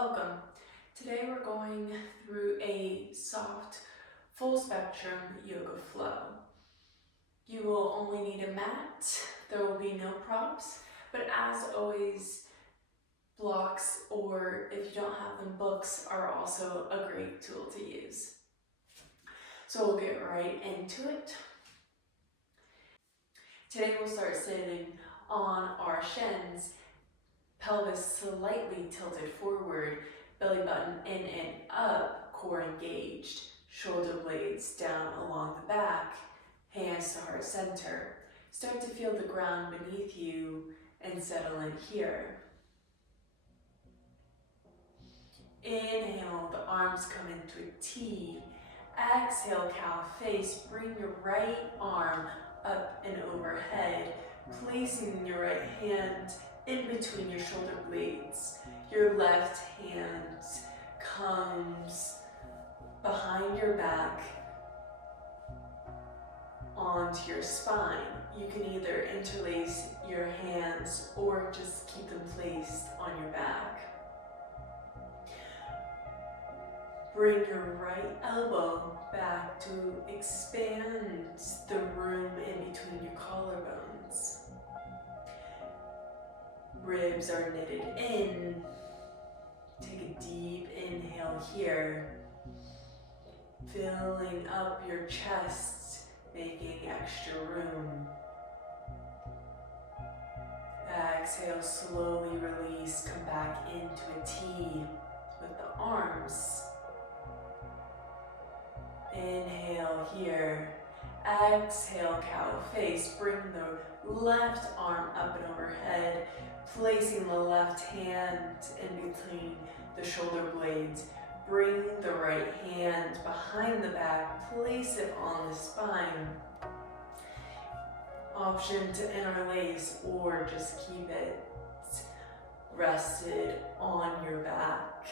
welcome. Today we're going through a soft, full spectrum yoga flow. You will only need a mat, there will be no props, but as always, blocks or if you don't have them, books are also a great tool to use. So we'll get right into it. Today we'll start sitting on our shins, pelvis slightly tilted forward, belly button in and up, core engaged, shoulder blades down along the back, hands to heart center. Start to feel the ground beneath you and settle in here. Inhale, the arms come into a T. Exhale, cow face. Bring your right arm up and overhead, placing your right hand in between your shoulder blades. Your left hand comes behind your back onto your spine. You can either interlace your hands or just keep them placed on your back. Bring your right elbow back to expand the room in between your collarbones. Ribs are knitted in. Take a deep inhale here, filling up your chest, making extra room. Exhale, slowly release, come back into a T with the arms. Inhale here. Exhale, cow face. Bring the left arm up and overhead, placing the left hand in between the shoulder blades. Bring the right hand behind the back, place it on the spine. Option to interlace or just keep it rested on your back.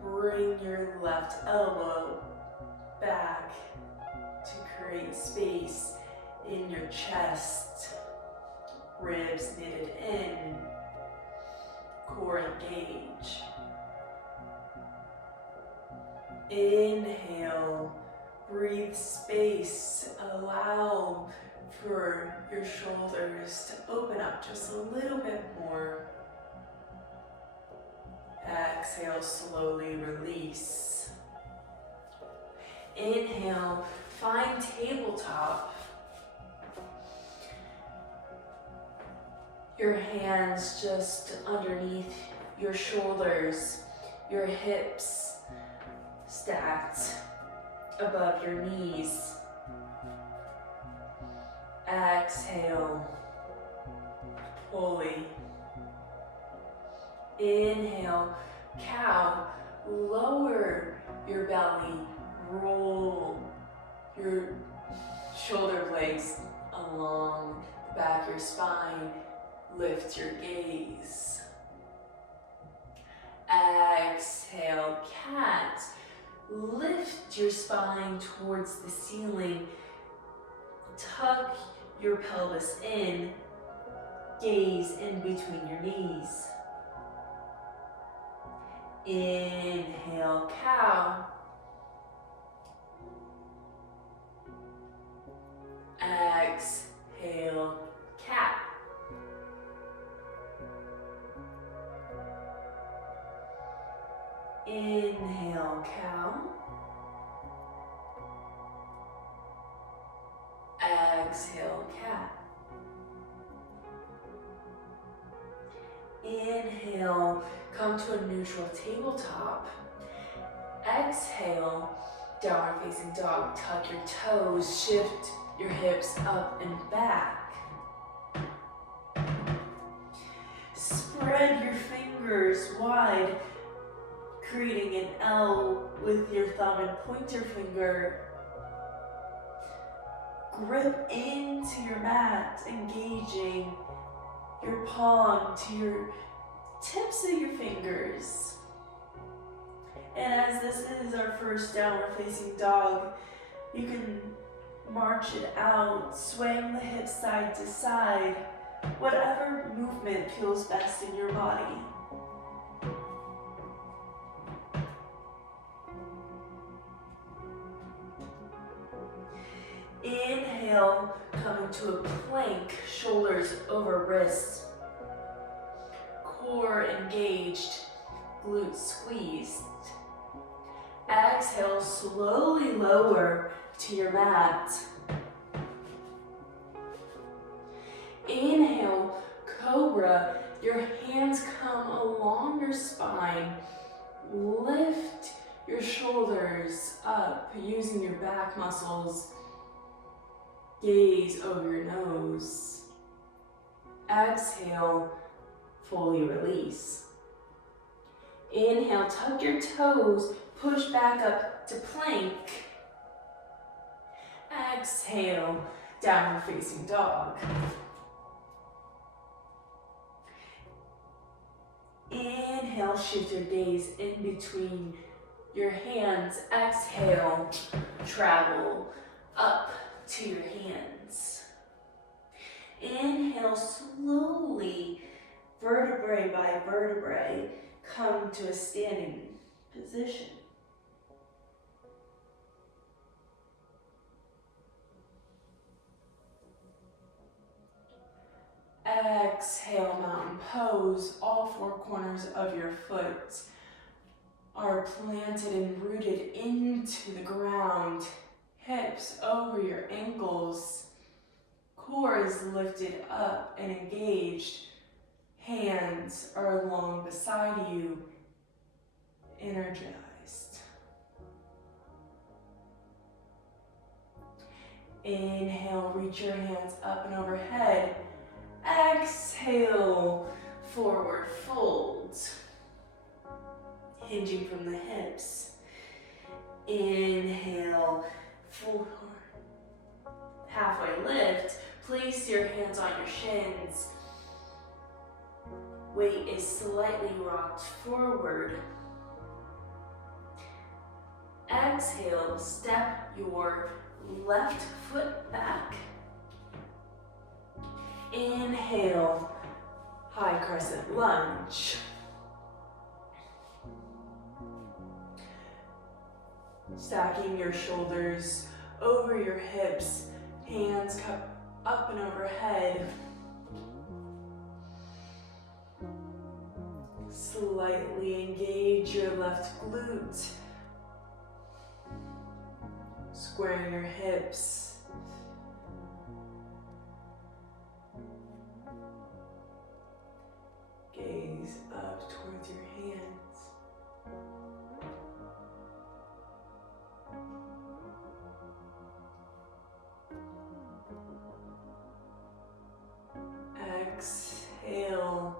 Bring your left elbow back to create space in your chest. Ribs knitted in, core engaged. Inhale, breathe space, allow for your shoulders to open up just a little bit more. Exhale, slowly release. Inhale, find tabletop. Your hands just underneath your shoulders, your hips stacked above your knees. Exhale, fully. Inhale, cow, lower your belly, roll your shoulder blades along the back of your spine, lift your gaze. Exhale, cat, lift your spine towards the ceiling, tuck your pelvis in, gaze in between your knees. Inhale, cow. Exhale, cat. Inhale, cow. Exhale, cat. Inhale, come to a neutral tabletop. Exhale, downward facing dog. Tuck your toes, shift your hips up and back. Spread your fingers wide, creating an L with your thumb and pointer finger. Grip into your mat, engaging your palm to your tips of your fingers. And as this is our first downward facing dog, you can march it out, swaying the hips side to side, whatever movement feels best in your body. Inhale, come into a plank, shoulders over wrists, core engaged, glutes squeezed. Exhale, slowly lower to your mat. Inhale, cobra. Your hands come along your spine. Lift your shoulders up using your back muscles. Gaze over your nose. Exhale, fully release. Inhale, tuck your toes, push back up to plank. Exhale, downward facing dog. Inhale, shift your gaze in between your hands. Exhale, travel up to your hands. Inhale, slowly, vertebrae by vertebrae, come to a standing position. Exhale, mountain pose. All four corners of your foot are planted and rooted into the ground. Hips over your ankles. Core is lifted up and engaged. Hands are along beside you, energized. Inhale, reach your hands up and overhead. Exhale, forward fold. Hinging from the hips. Inhale, forward. Halfway lift. Place your hands on your shins. Weight is slightly rocked forward. Exhale, step your left foot back. Inhale, high crescent lunge. Stacking your shoulders over your hips, hands cup up and overhead. Slightly engage your left glute. Squaring your hips. Gaze up towards your hands. Exhale.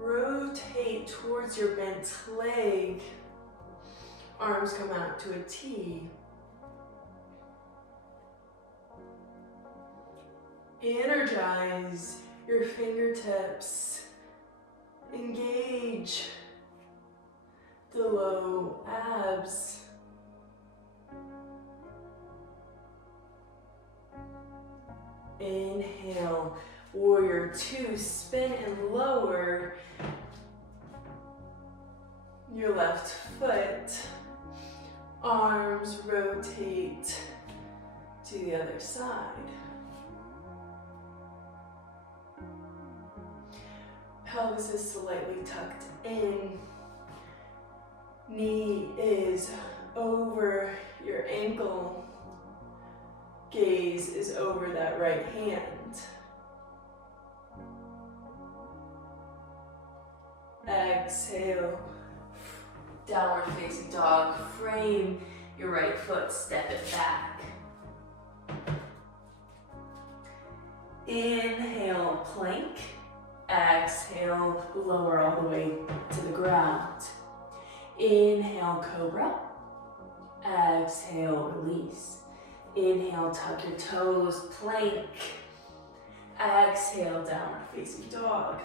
Rotate towards your bent leg. Arms come out to a T. Energize your fingertips. Engage the low abs. Inhale, warrior two, spin and lower your left foot. Arms rotate to the other side. Pelvis is slightly tucked in. Knee is over your ankle. Gaze is over that right hand. Exhale, downward facing dog. Frame your right foot, step it back. Inhale, plank. Exhale, lower all the way to the ground. Inhale, cobra. Exhale, release. Inhale, tuck your toes, plank. Exhale, downward facing dog.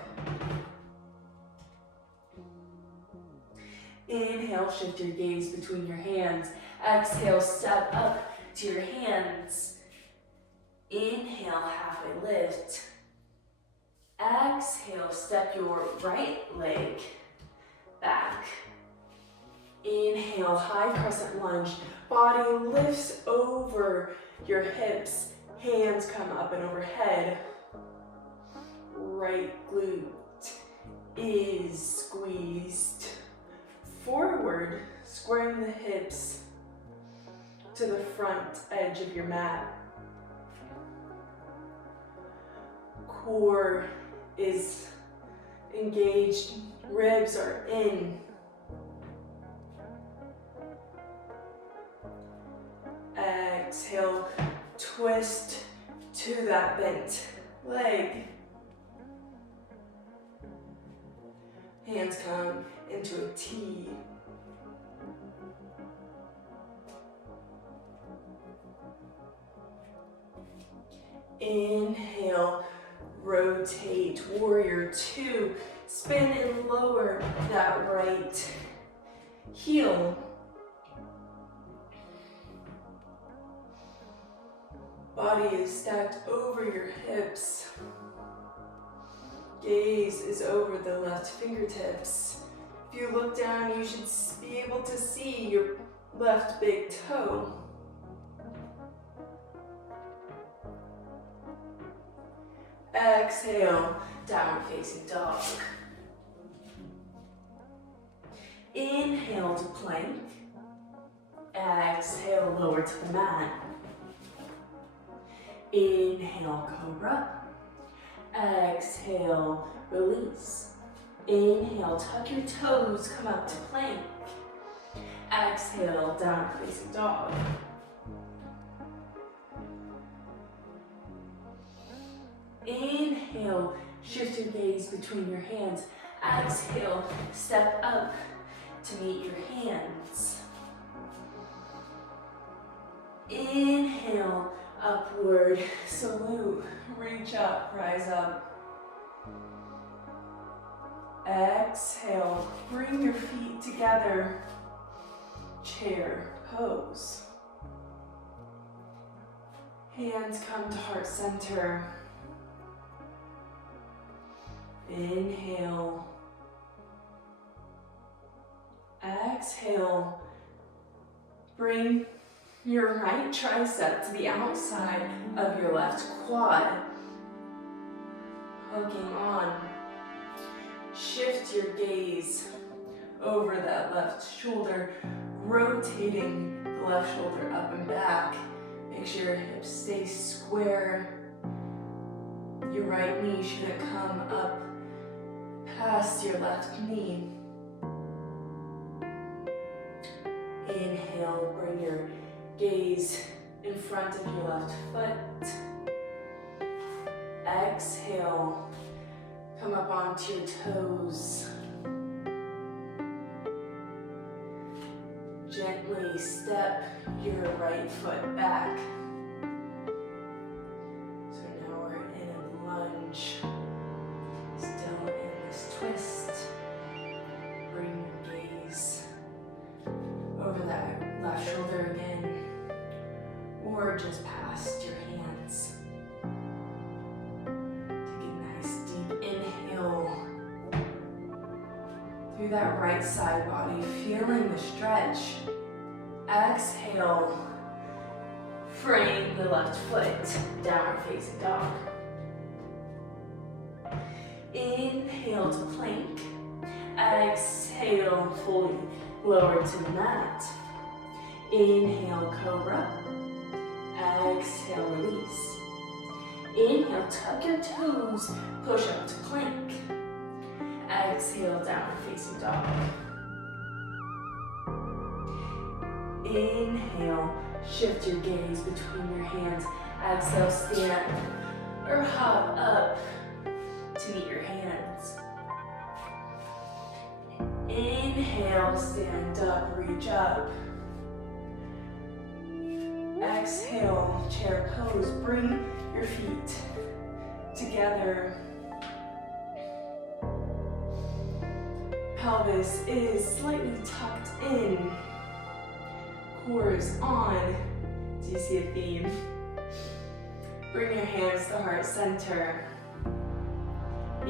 Inhale, shift your gaze between your hands. Exhale, step up to your hands. Inhale, halfway lift. Exhale, step your right leg back. Inhale, high crescent lunge. Body lifts over your hips. Hands come up and overhead. Right glute is squeezed forward, squaring the hips to the front edge of your mat. Core is engaged, ribs are in. Exhale, twist to that bent leg. Hands come into a T. Inhale, rotate, warrior two. Spin and lower that right heel. Body is stacked over your hips. Gaze is over the left fingertips. If you look down, you should be able to see your left big toe. Exhale, downward facing dog. Inhale to plank. Exhale, lower to the mat. Inhale, cobra. Exhale, release. Inhale, tuck your toes, come up to plank. Exhale, downward facing dog. Inhale, shift your gaze between your hands. Exhale, step up to meet your hands. Inhale, upward, salute, reach up, rise up. Exhale, bring your feet together, chair pose. Hands come to heart center. Inhale. Exhale. Bring your right tricep to the outside of your left quad. Hooking on. Shift your gaze over that left shoulder, rotating the left shoulder up and back. Make sure your hips stay square. Your right knee shouldn't come up past your left knee. Inhale, bring your gaze in front of your left foot. Exhale, come up onto your toes. Gently step your right foot back. So now we're in a lunge. Still in this twist. Bring your gaze over that left shoulder again, or just past your hands. Take a nice deep inhale through that right side body, feeling the stretch. Exhale, frame the left foot, downward facing dog. Inhale to plank. Exhale, fully lower to the mat. Inhale, cobra. Exhale, release. Inhale, tuck your toes, push up to plank. Exhale, downward facing dog. Inhale, shift your gaze between your hands. Exhale, stand or hop up to meet your hands. Inhale, stand up, reach up. Exhale, chair pose. Bring your feet together. Pelvis is slightly tucked in. Core is on. Do you see a theme? Bring your hands to heart center.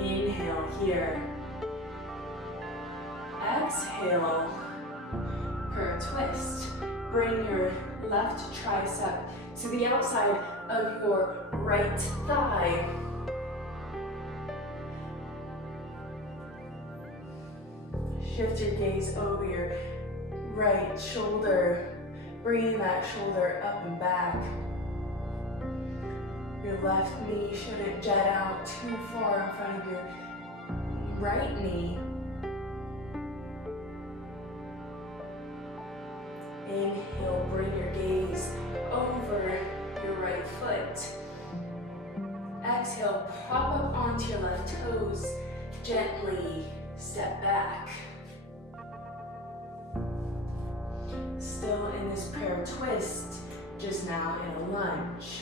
Inhale here. Exhale, per twist. Bring your left tricep to the outside of your right thigh. Shift your gaze over your right shoulder, bringing that shoulder up and back. Your left knee shouldn't jet out too far in front of your right knee. Inhale, bring your gaze over your right foot. Exhale, prop up onto your left toes, gently step back. Still in this prayer twist, just now in a lunge.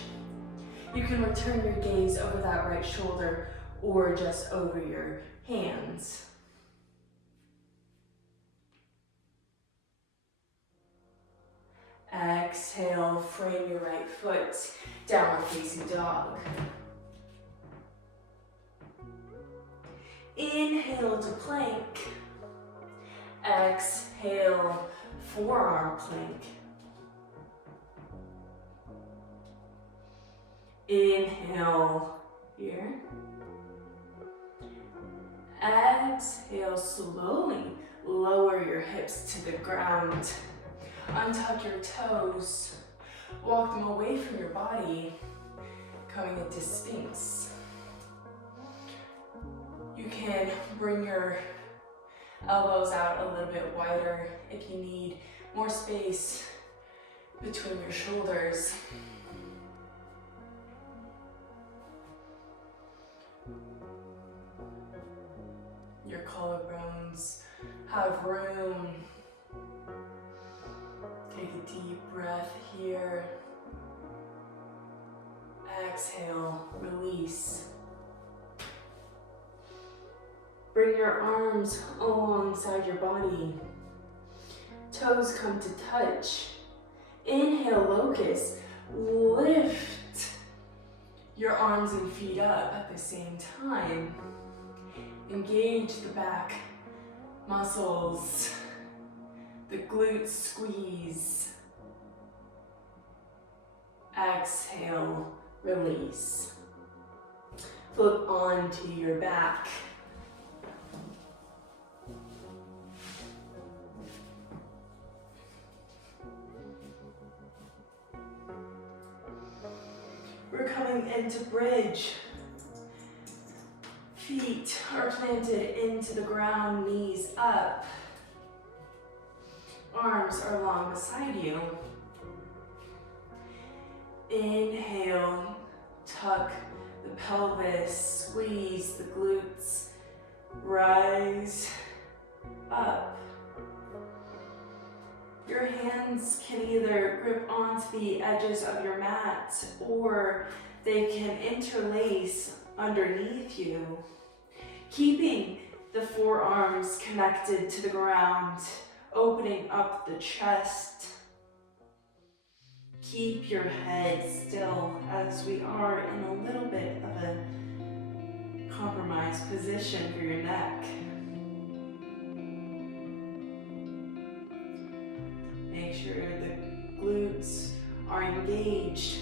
You can return your gaze over that right shoulder or just over your hands. Exhale, frame your right foot, downward facing dog. Inhale to plank. Exhale, forearm plank. Inhale here. Exhale, slowly lower your hips to the ground. Untuck your toes. Walk them away from your body, coming into Sphinx. You can bring your elbows out a little bit wider if you need more space between your shoulders. Your collarbones have room. Take a deep breath here. Exhale, release. Bring your arms alongside your body. Toes come to touch. Inhale, locust. Lift your arms and feet up at the same time. Engage the back muscles. The glutes squeeze. Exhale, release. Flip onto your back. We're coming into bridge. Feet are planted into the ground, knees up. Arms are long beside you. Inhale, tuck the pelvis, squeeze the glutes, rise up. Your hands can either grip onto the edges of your mat or they can interlace underneath you, keeping the forearms connected to the ground, opening up the chest. Keep your head still as we are in a little bit of a compromised position for your neck. Make sure the glutes are engaged.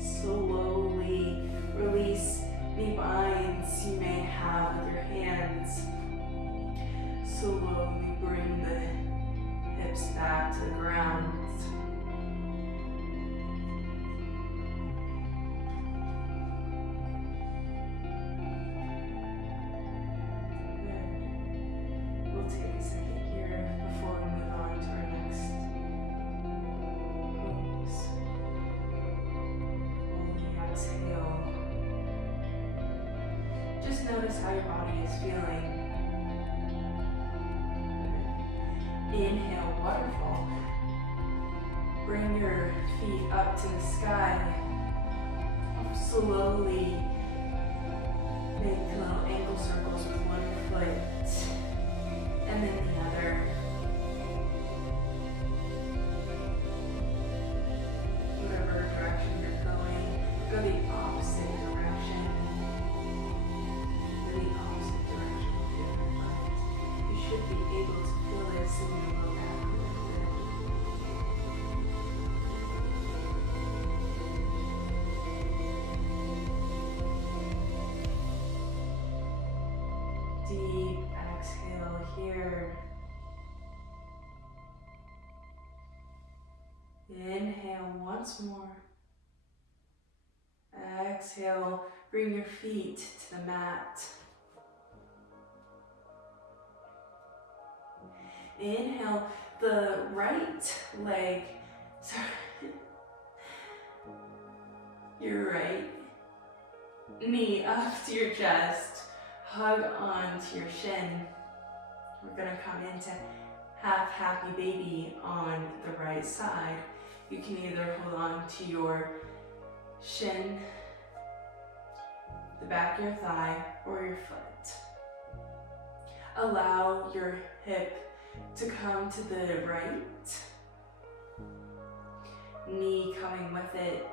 Slowly release any binds you may have with your hands. Slowly bring the hips back to the ground. Good. We'll take a second here before we move on to our next pose. Fully exhale. Just notice how your body is feeling. Inhale, waterfall. Bring your feet up to the sky. Slowly make little ankle circles with one foot and then the other. Whatever Go the opposite direction. Go the opposite direction with the other foot. You should be able to feel this and you'll go back a little bit. Deep exhale here. Inhale once more. Exhale, bring your feet to the mat. Inhale, the right leg, your right knee up to your chest. Hug onto your shin. We're gonna come into half happy baby on the right side. You can either hold on to your shin, the back of your thigh, or your foot. Allow your hip to come to the right, knee coming with it.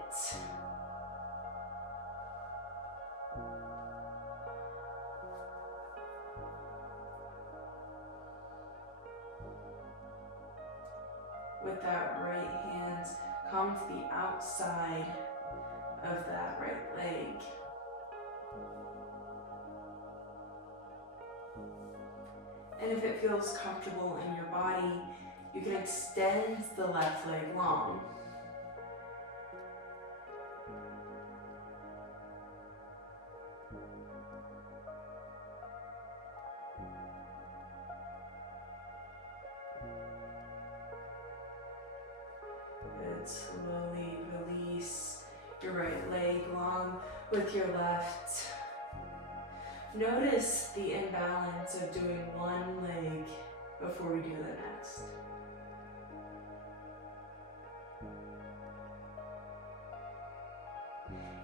With that right hand, come to the outside of that right leg. And if it feels comfortable in your body, you can extend the left leg long. Good. Slowly release your right leg long with your left. Notice the imbalance of doing one leg before we do the next.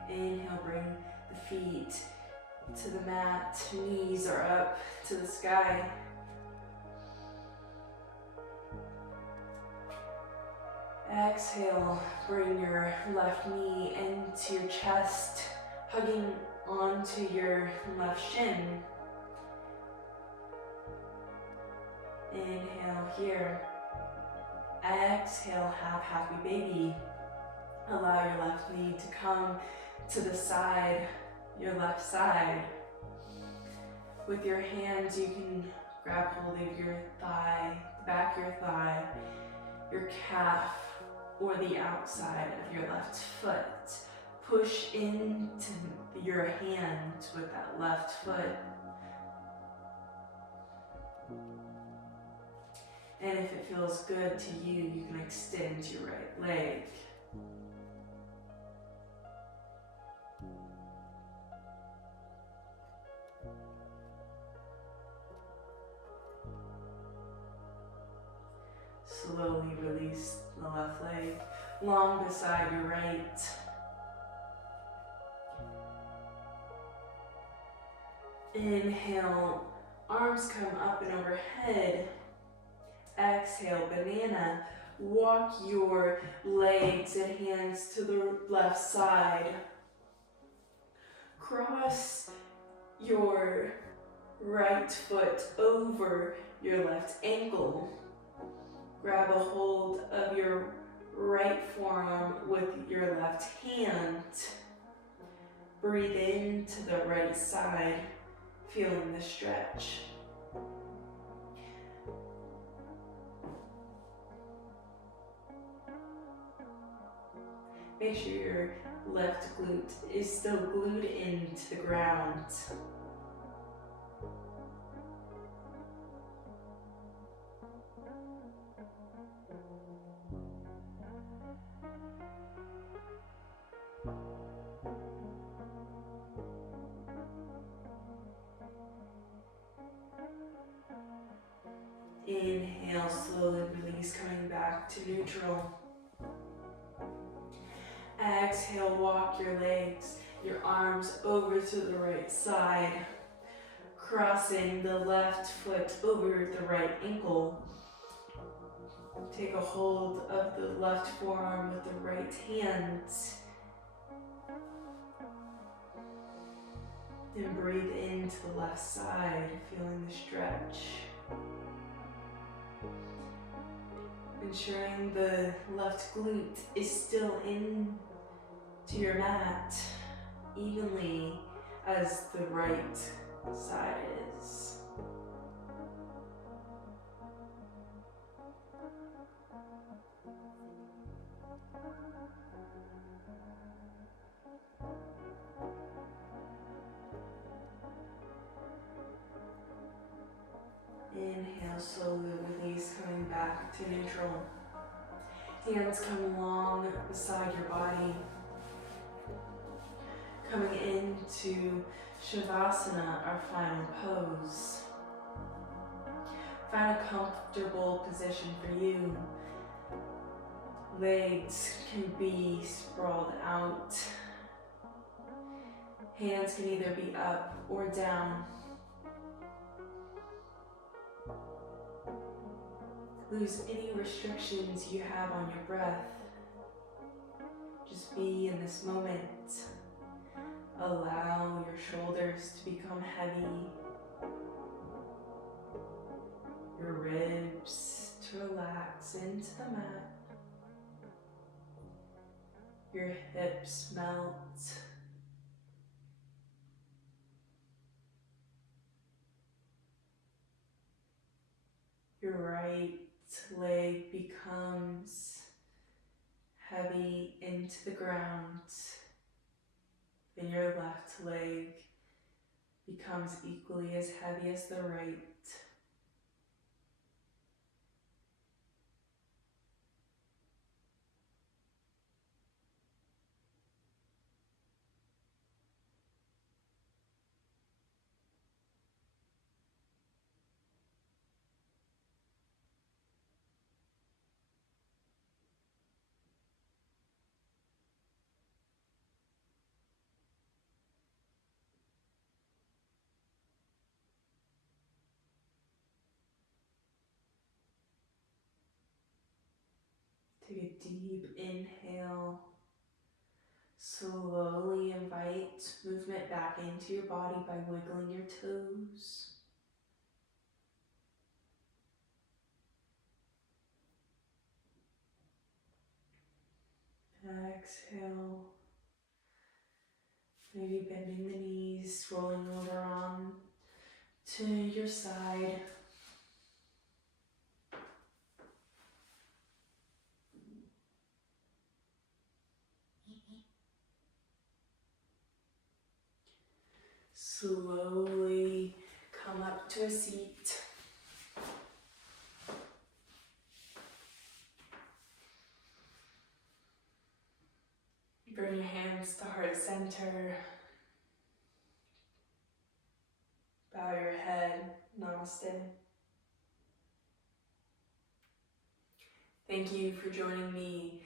Inhale, bring the feet to the mat, knees are up to the sky. Exhale, bring your left knee into your chest, hugging onto your left shin. Inhale here. Exhale, half happy baby. Allow your left knee to come to the side, your left side. With your hands, you can grab hold of your thigh, the back of your thigh, your calf, or the outside of your left foot. Push into your hand with that left foot. And if it feels good to you, you can extend your right leg. Slowly release the left leg long beside your right. Inhale, arms come up and overhead. Exhale, banana. Walk your legs and hands to the left side. Cross your right foot over your left ankle. Grab a hold of your right forearm with your left hand. Breathe into the right side, feeling the stretch. Make sure your left glute is still glued into the ground. Inhale, slowly release, coming back to neutral. Exhale, walk your legs, your arms over to the right side, crossing the left foot over the right ankle. Take a hold of the left forearm with the right hand. And breathe into the left side, feeling the stretch. Ensuring the left glute is still in to your mat evenly as the right side is. Inhale, slowly release, coming back to neutral. Hands come along beside your body. Coming into Shavasana, our final pose. Find a comfortable position for you. Legs can be sprawled out. Hands can either be up or down. Lose any restrictions you have on your breath. Just be in this moment. Allow your shoulders to become heavy. Your ribs to relax into the mat. Your hips melt. Your right leg becomes heavy into the ground. Then your left leg becomes equally as heavy as the right. Take a deep inhale. Slowly invite movement back into your body by wiggling your toes. Exhale. Maybe bending the knees, rolling over on to your side. Slowly come up to a seat. Bring your hands to heart center. Bow your head. Namaste. Thank you for joining me.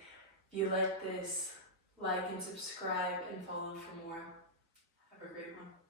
If you like this, like and subscribe and follow for more. Have a great one.